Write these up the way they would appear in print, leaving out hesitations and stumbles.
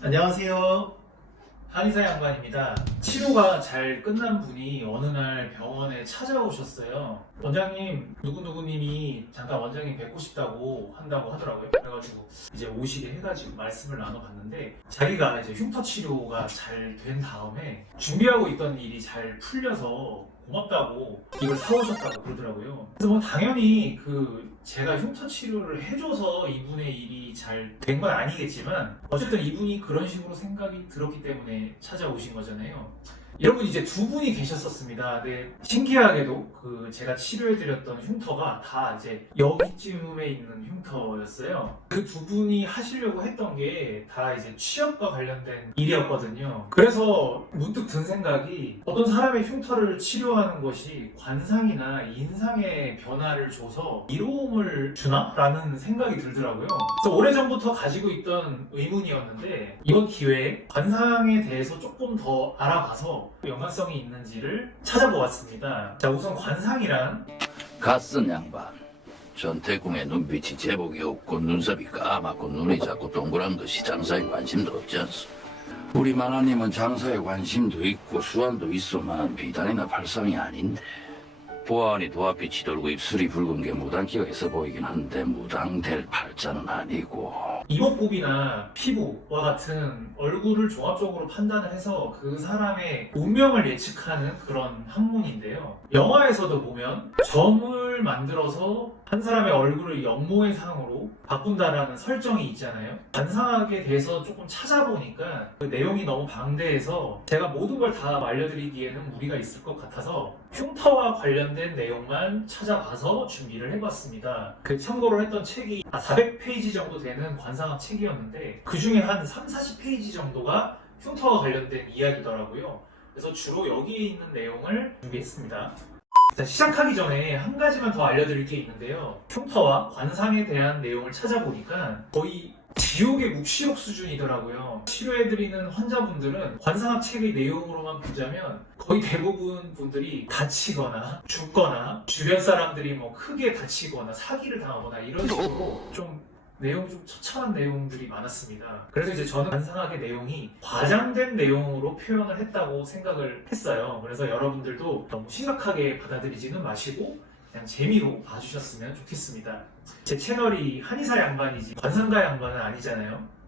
안녕하세요. 한의사 양반입니다. 치료가 잘 끝난 분이 어느 날 병원에 찾아오셨어요. 원장님, 누구누구님이 잠깐 원장님 뵙고 싶다고 한다고 하더라고요. 그래가지고 이제 오시게 해가지고 말씀을 나눠봤는데 자기가 이제 흉터 치료가 잘 된 다음에 준비하고 있던 일이 잘 풀려서 고맙다고 이걸 사오셨다고 그러더라고요. 그래서 뭐 당연히 제가 흉터 치료를 해줘서 이분의 일이 잘 된 건 아니겠지만 어쨌든 이분이 그런 식으로 생각이 들었기 때문에 찾아오신 거잖아요. 여러분 이제 두 분이 계셨었습니다. 근데 신기하게도 제가 치료해드렸던 흉터가 다 이제 여기쯤에 있는 흉터였어요. 그 두 분이 하시려고 했던 게 다 이제 취업과 관련된 일이었거든요. 그래서 문득 든 생각이 어떤 사람의 흉터를 치료하는 것이 관상이나 인상의 변화를 줘서 이로움을 주나? 라는 생각이 들더라고요. 그래서 오래전부터 가지고 있던 의문이었는데 이번 기회에 관상에 대해서 조금 더 알아봐서 연관성이 있는지를 찾아보았습니다. 자, 우선 관상이란 갓쓴 양반. 전태궁의 눈빛이 제복이 없고 눈썹이 까맣고 눈이 작고 동그란 것이 장사에 관심도 없지 않소. 우리 마나님은 장사에 관심도 있고 수완도 있소만 비단이나 팔상이 아닌데. 보아하니 도화빛이 돌고 입술이 붉은 게 무당기가 있어 보이긴 한데 무당될 팔자는 아니고. 이목구비나 피부와 같은 얼굴을 종합적으로 판단을 해서 그 사람의 운명을 예측하는 그런 학문인데요. 영화에서도 보면 점을 만들어서 한 사람의 얼굴을 영모의 상으로 바꾼다라는 설정이 있잖아요. 관상학에 대해서 조금 찾아보니까 그 내용이 너무 방대해서 제가 모든 걸 다 알려드리기에는 무리가 있을 것 같아서 흉터와 관련된 내용만 찾아봐서 준비를 해봤습니다. 참고로 했던 책이 400페이지 정도 되는 관상학 책이었는데 그 중에 한 30-40페이지 정도가 흉터와 관련된 이야기더라고요. 그래서 주로 여기에 있는 내용을 준비했습니다. 자, 시작하기 전에 한 가지만 더 알려드릴 게 있는데요. 흉터와 관상에 대한 내용을 찾아보니까 거의 지옥의 묵시록 수준이더라고요. 치료해드리는 환자분들은 관상학 책의 내용으로만 보자면 거의 대부분 분들이 다치거나 죽거나 주변 사람들이 뭐 크게 다치거나 사기를 당하거나 이런 식으로 좀 내용이 좀 처참한 내용들이 많았습니다. 그래서 이제 저는 관상학의 내용이 과장된 내용으로 표현을 했다고 생각을 했어요. 그래서 여러분들도 너무 심각하게 받아들이지는 마시고 그냥 재미로 봐주셨으면 좋겠습니다. 제 채널이 한의사 양반이지 관상가 양반은 아니잖아요.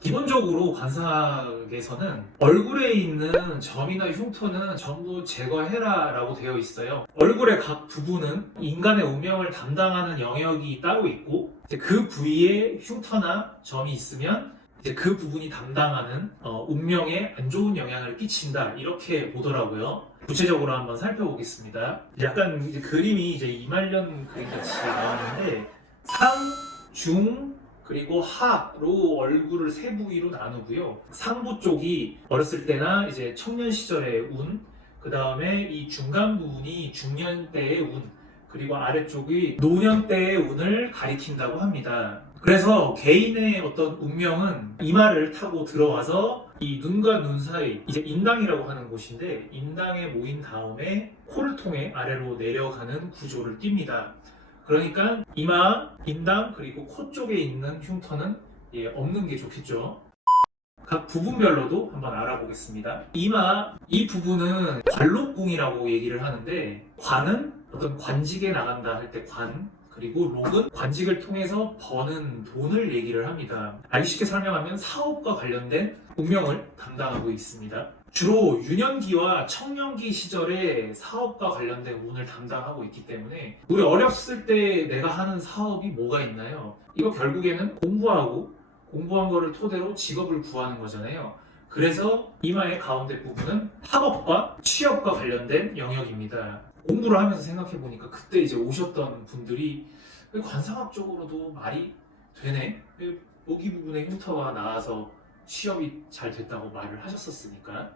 기본적으로 관상학에서는 얼굴에 있는 점이나 흉터는 전부 제거해라 라고 되어 있어요. 얼굴의 각 부분은 인간의 운명을 담당하는 영역이 따로 있고 그 부위에 흉터나 점이 있으면 그 부분이 담당하는 운명에 안 좋은 영향을 끼친다 이렇게 보더라고요. 구체적으로 한번 살펴보겠습니다. 약간 그림이 이말년 그림 같이 나왔는데 상, 중, 그리고 하로 얼굴을 세 부위로 나누고요. 상부 쪽이 어렸을 때나 이제 청년 시절의 운, 그 다음에 이 중간 부분이 중년 때의 운, 그리고 아래쪽이 노년 때의 운을 가리킨다고 합니다. 그래서 개인의 어떤 운명은 이마를 타고 들어와서 이 눈과 눈 사이, 이제 인당이라고 하는 곳인데 인당에 모인 다음에 코를 통해 아래로 내려가는 구조를 띱니다. 그러니까 이마, 인당, 그리고 코 쪽에 있는 흉터는 없는 게 좋겠죠. 각 부분별로도 한번 알아보겠습니다. 이마, 이 부분은 관록궁이라고 얘기를 하는데 관은 어떤 관직에 나간다 할 때 관, 그리고 록은 관직을 통해서 버는 돈을 얘기를 합니다. 알기 쉽게 설명하면 사업과 관련된 운명을 담당하고 있습니다. 주로 유년기와 청년기 시절에 사업과 관련된 운을 담당하고 있기 때문에 우리 어렸을 때 내가 하는 사업이 뭐가 있나요? 이거 결국에는 공부한 거를 토대로 직업을 구하는 거잖아요. 그래서 이마의 가운데 부분은 학업과 취업과 관련된 영역입니다. 공부를 하면서 생각해보니까 그때 이제 오셨던 분들이 관상학적으로도 말이 되네? 여기 부분에 흉터가 나와서 취업이 잘 됐다고 말을 하셨었으니까.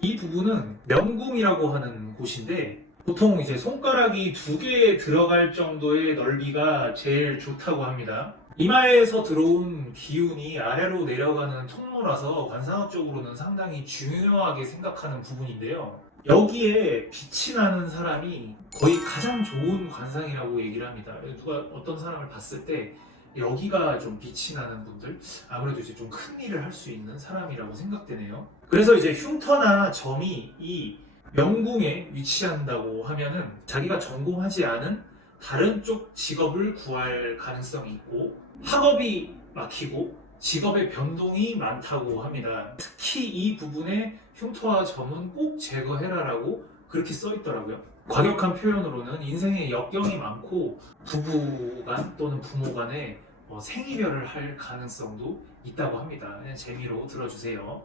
이 부분은 명궁이라고 하는 곳인데 보통 이제 손가락이 2개 들어갈 정도의 넓이가 제일 좋다고 합니다. 이마에서 들어온 기운이 아래로 내려가는 통로라서 관상학적으로는 상당히 중요하게 생각하는 부분인데요. 여기에 빛이 나는 사람이 거의 가장 좋은 관상이라고 얘기를 합니다. 누가 어떤 사람을 봤을 때 여기가 좀 빛이 나는 분들, 아무래도 이제 좀 큰 일을 할 수 있는 사람이라고 생각되네요. 그래서 이제 흉터나 점이 이 명궁에 위치한다고 하면은 자기가 전공하지 않은 다른 쪽 직업을 구할 가능성이 있고, 학업이 막히고 직업의 변동이 많다고 합니다. 특히 이 부분에 흉터와 점은 꼭 제거해라라고 그렇게 써 있더라고요. 과격한 표현으로는 인생에 역경이 많고 부부 간 또는 부모 간에 생이별을 할 가능성도 있다고 합니다. 그냥 재미로 들어주세요.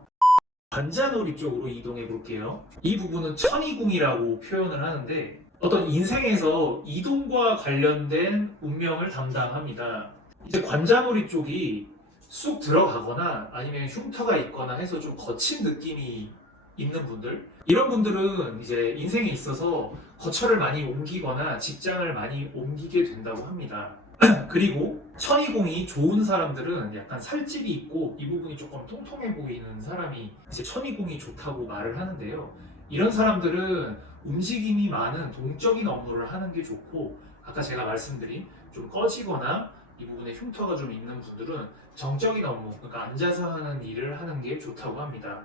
관자놀이 쪽으로 이동해 볼게요. 이 부분은 천이궁이라고 표현을 하는데 어떤 인생에서 이동과 관련된 운명을 담당합니다. 이제 관자놀이 쪽이 쑥 들어가거나 아니면 흉터가 있거나 해서 좀 거친 느낌이 있는 분들, 이런 분들은 이제 인생에 있어서 거처를 많이 옮기거나 직장을 많이 옮기게 된다고 합니다. 그리고 천이궁이 좋은 사람들은 약간 살집이 있고 이 부분이 조금 통통해 보이는 사람이 이제 천이궁이 좋다고 말을 하는데요. 이런 사람들은 움직임이 많은 동적인 업무를 하는 게 좋고, 아까 제가 말씀드린 좀 꺼지거나 이 부분에 흉터가 좀 있는 분들은 정적인 업무, 그러니까 앉아서 하는 일을 하는 게 좋다고 합니다.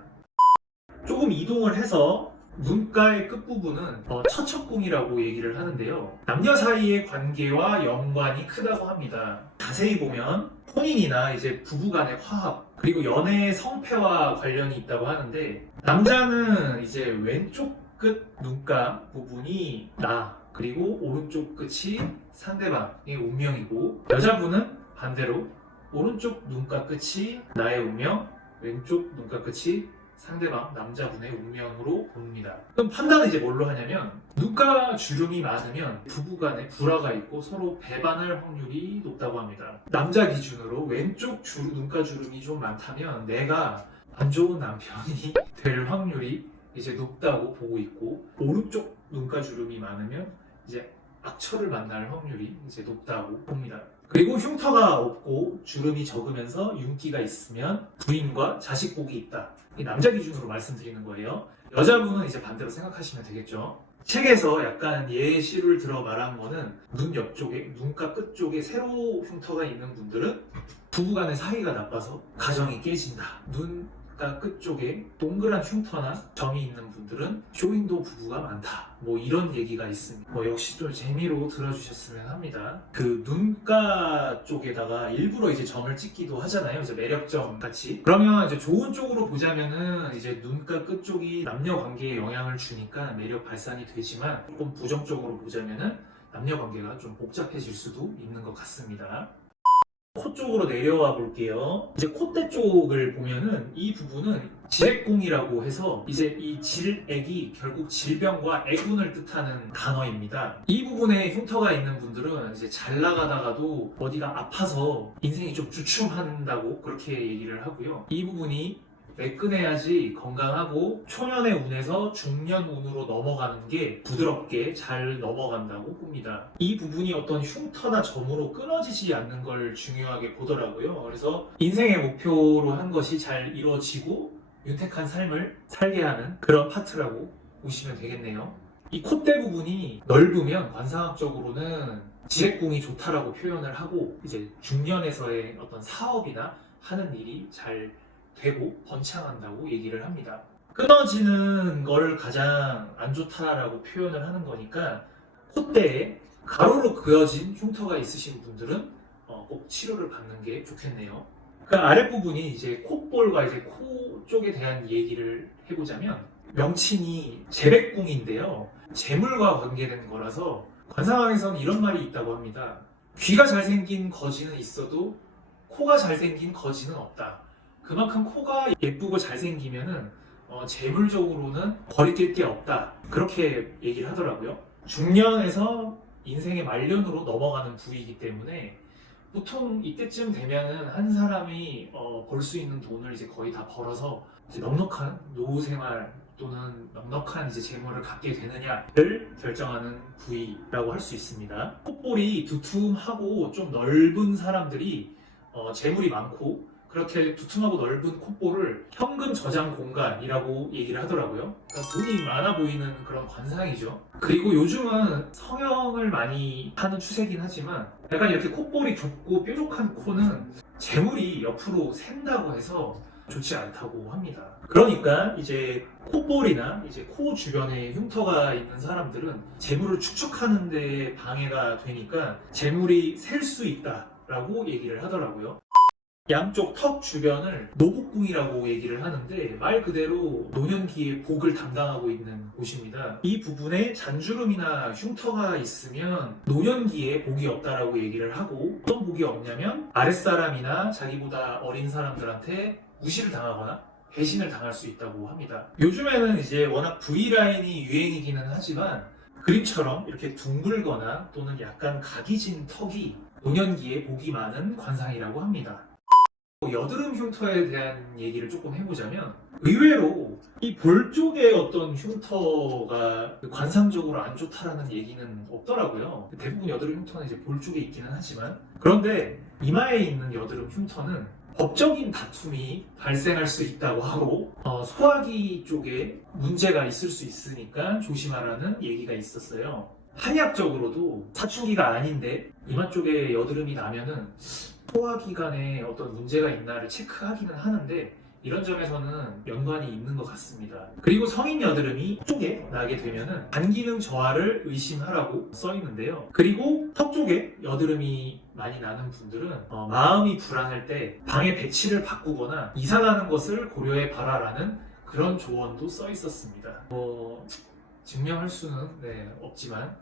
조금 이동을 해서 눈가의 끝부분은 처척궁이라고 얘기를 하는데요. 남녀 사이의 관계와 연관이 크다고 합니다. 자세히 보면 혼인이나 이제 부부간의 화합, 그리고 연애의 성패와 관련이 있다고 하는데, 남자는 이제 왼쪽 끝 눈가 부분이 나, 그리고 오른쪽 끝이 상대방의 운명이고, 여자분은 반대로 오른쪽 눈가 끝이 나의 운명, 왼쪽 눈가 끝이 상대방 남자분의 운명으로 봅니다. 그럼 판단은 이제 뭘로 하냐면, 눈가 주름이 많으면 부부간에 불화가 있고 서로 배반할 확률이 높다고 합니다. 남자 기준으로 왼쪽 눈가 주름이 좀 많다면 내가 안 좋은 남편이 될 확률이 이제 높다고 보고 있고, 오른쪽 눈가 주름이 많으면 이제 악처를 만날 확률이 이제 높다고 봅니다. 그리고 흉터가 없고 주름이 적으면서 윤기가 있으면 부인과 자식 복이 있다. 이 남자 기준으로 말씀드리는 거예요. 여자분은 이제 반대로 생각하시면 되겠죠. 책에서 약간 예시를 들어 말한 거는 눈 옆쪽에, 눈가 끝쪽에 세로 흉터가 있는 분들은 부부간의 사이가 나빠서 가정이 깨진다. 눈가 끝쪽에 동그란 흉터나 점이 있는 분들은 쇼윈도 부부가 많다. 뭐 이런 얘기가 있습니다. 역시 좀 재미로 들어주셨으면 합니다. 그 눈가 쪽에다가 일부러 이제 점을 찍기도 하잖아요. 이제 매력점 같이. 그러면 이제 좋은 쪽으로 보자면은 이제 눈가 끝쪽이 남녀 관계에 영향을 주니까 매력 발산이 되지만, 조금 부정적으로 보자면은 남녀 관계가 좀 복잡해질 수도 있는 것 같습니다. 코 쪽으로 내려와 볼게요. 이제 콧대 쪽을 보면은 이 부분은 질액궁이라고 해서 이제 이 질액이 결국 질병과 애군을 뜻하는 단어입니다. 이 부분에 흉터가 있는 분들은 이제 잘 나가다가도 어디가 아파서 인생이 좀 주춤한다고 그렇게 얘기를 하고요. 이 부분이 매끈해야지 건강하고 초년의 운에서 중년 운으로 넘어가는 게 부드럽게 잘 넘어간다고 봅니다. 이 부분이 어떤 흉터나 점으로 끊어지지 않는 걸 중요하게 보더라고요. 그래서 인생의 목표로 한 것이 잘 이루어지고 윤택한 삶을 살게 하는 그런 파트라고 보시면 되겠네요. 이 콧대 부분이 넓으면 관상학적으로는 지액궁이 좋다라고 표현을 하고, 이제 중년에서의 어떤 사업이나 하는 일이 잘 되고 번창한다고 얘기를 합니다. 끊어지는 걸 가장 안 좋다라고 표현을 하는 거니까 콧대에 가로로 그어진 흉터가 있으신 분들은 꼭 치료를 받는 게 좋겠네요. 그 아랫부분이 이제 콧볼과 이제 코 쪽에 대한 얘기를 해보자면, 명칭이 재백궁인데요. 재물과 관계된 거라서 관상학에서는 이런 말이 있다고 합니다. 귀가 잘생긴 거지는 있어도 코가 잘생긴 거지는 없다. 그만큼 코가 예쁘고 잘생기면은 재물적으로는 거리낄 게 없다. 그렇게 얘기를 하더라고요. 중년에서 인생의 말년으로 넘어가는 부위이기 때문에 보통 이때쯤 되면은 한 사람이 벌 수 있는 돈을 이제 거의 다 벌어서 이제 넉넉한 노후 생활 또는 넉넉한 이제 재물을 갖게 되느냐를 결정하는 부위라고 할 수 있습니다. 콧볼이 두툼하고 좀 넓은 사람들이 재물이 많고 그렇게 두툼하고 넓은 콧볼을 현금 저장 공간이라고 얘기를 하더라고요. 그러니까 돈이 많아 보이는 그런 관상이죠. 그리고 요즘은 성형을 많이 하는 추세긴 하지만 약간 이렇게 콧볼이 좁고 뾰족한 코는 재물이 옆으로 샌다고 해서 좋지 않다고 합니다. 그러니까 이제 콧볼이나 이제 코 주변에 흉터가 있는 사람들은 재물을 축적하는 데 방해가 되니까 재물이 셀 수 있다라고 얘기를 하더라고요. 양쪽 턱 주변을 노복궁이라고 얘기를 하는데 말 그대로 노년기의 복을 담당하고 있는 곳입니다. 이 부분에 잔주름이나 흉터가 있으면 노년기에 복이 없다라고 얘기를 하고 어떤 복이 없냐면 아랫사람이나 자기보다 어린 사람들한테 무시를 당하거나 배신을 당할 수 있다고 합니다. 요즘에는 이제 워낙 V라인이 유행이기는 하지만 그림처럼 이렇게 둥글거나 또는 약간 각이 진 턱이 노년기에 복이 많은 관상이라고 합니다. 여드름 흉터에 대한 얘기를 조금 해보자면 의외로 이 볼 쪽에 어떤 흉터가 관상적으로 안 좋다라는 얘기는 없더라고요. 대부분 여드름 흉터는 이제 볼 쪽에 있기는 하지만 그런데 이마에 있는 여드름 흉터는 법적인 다툼이 발생할 수 있다고 하고 소화기 쪽에 문제가 있을 수 있으니까 조심하라는 얘기가 있었어요. 한의학적으로도 사춘기가 아닌데 이마 쪽에 여드름이 나면은 소화기관에 어떤 문제가 있나를 체크하기는 하는데 이런 점에서는 연관이 있는 것 같습니다. 그리고 성인 여드름이 쪽에 나게 되면은 간기능 저하를 의심하라고 써 있는데요. 그리고 턱 쪽에 여드름이 많이 나는 분들은 마음이 불안할 때 방의 배치를 바꾸거나 이사 가는 것을 고려해 봐라라는 그런 조언도 써 있었습니다. 증명할 수는 없지만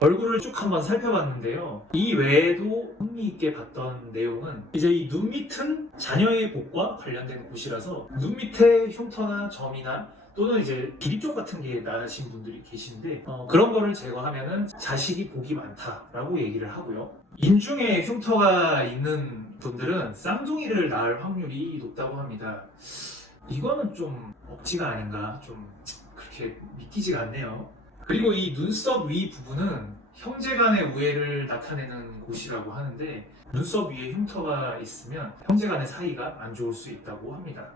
얼굴을 쭉 한번 살펴봤는데요. 이 외에도 흥미있게 봤던 내용은 이제 이 눈 밑은 자녀의 복과 관련된 곳이라서 눈 밑에 흉터나 점이나 또는 이제 비립종 같은 게 나신 분들이 계신데 그런 거를 제거하면은 자식이 복이 많다라고 얘기를 하고요. 인중에 흉터가 있는 분들은 쌍둥이를 낳을 확률이 높다고 합니다. 이거는 좀 억지가 아닌가 좀 그렇게 믿기지가 않네요. 그리고 이 눈썹 위 부분은 형제 간의 우애를 나타내는 곳이라고 하는데 눈썹 위에 흉터가 있으면 형제 간의 사이가 안 좋을 수 있다고 합니다.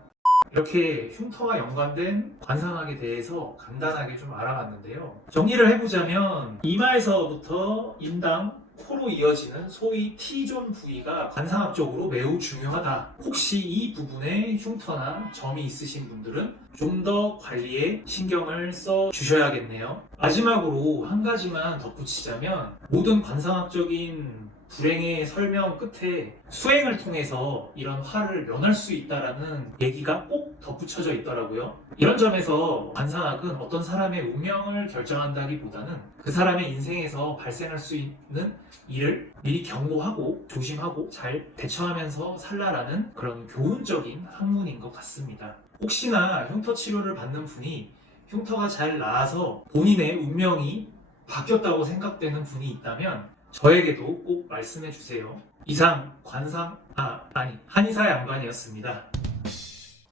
이렇게 흉터와 연관된 관상학에 대해서 간단하게 좀 알아봤는데요. 정리를 해보자면 이마에서부터 인당, 코로 이어지는 소위 T존 부위가 관상학적으로 매우 중요하다. 혹시 이 부분에 흉터나 점이 있으신 분들은 좀 더 관리에 신경을 써 주셔야겠네요. 마지막으로 한 가지만 덧붙이자면 모든 관상학적인 불행의 설명 끝에 수행을 통해서 이런 화를 면할 수 있다라는 얘기가 꼭 덧붙여져 있더라고요. 이런 점에서 관상학은 어떤 사람의 운명을 결정한다기보다는 그 사람의 인생에서 발생할 수 있는 일을 미리 경고하고 조심하고 잘 대처하면서 살라라는 그런 교훈적인 학문인 것 같습니다. 혹시나 흉터 치료를 받는 분이 흉터가 잘 나아서 본인의 운명이 바뀌었다고 생각되는 분이 있다면 저에게도 꼭 말씀해 주세요. 이상 한의사 양반이었습니다.